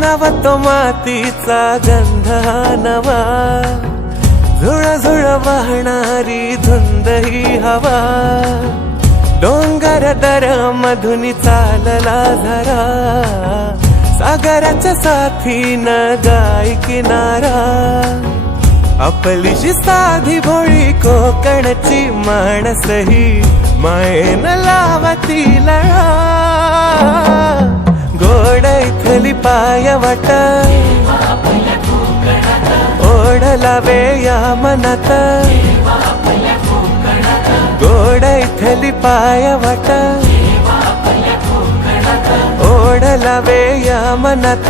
जाणवतो मातीचा गंध नवा. झुळ झुळ वाहणारी धुंद ही हवा. डोंगर दर मधुनी चालला झरा. सागराच्या साथीनं गाय किनारा. आपलीशी साधी भोळी कोकणची माणसही मायन मायेन लावती लळा. इथली पाय वाट. ओढला वे या मनात. गोड इथली पाय वाट. ओढला वे या मनात.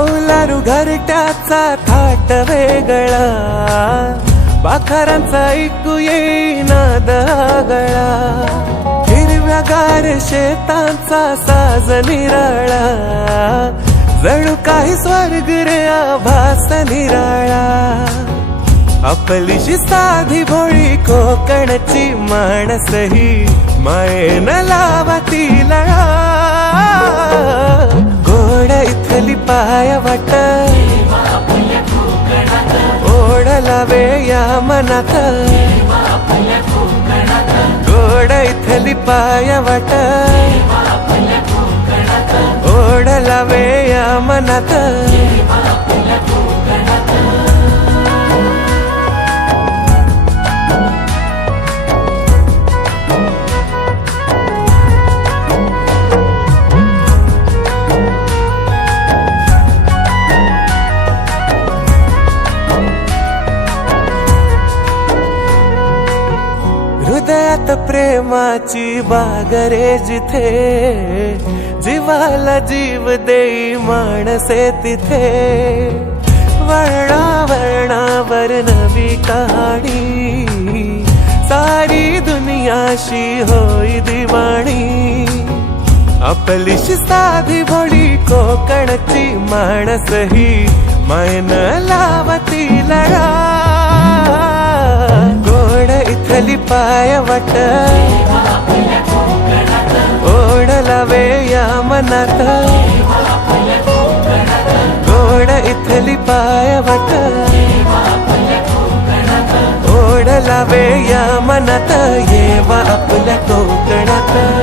कौलारू घरट्याचा थाट वेगळा. बाखारांचा ऐकू येईना दगळा हिरव्यागार शेतांचा साज निराळा. जणू काही स्वर्ग रे आभास निराळा. आपलीशी साधी भोळी कोकणची माणसही मायेन लावती लळा. काय पाय वाट ओढला वे या मनात. गोड इथली पाय वाट ओढला वे या मनात. हृदयात प्रेमाची बाग रे जिथे जीवाला जीव देई माणसे तिथे. वर्णा वर्णावर नवी कहाणी सारी दुनियाशी होई दिवाणी. आपलीशी साधी भोळी कोकणची माणस ही मायन लावती लढा. पाय वाट. ओढला वे या मनात. गोड इथली पाय वाट. ओढला वे या मनात. येवा आपल्या कोकणात.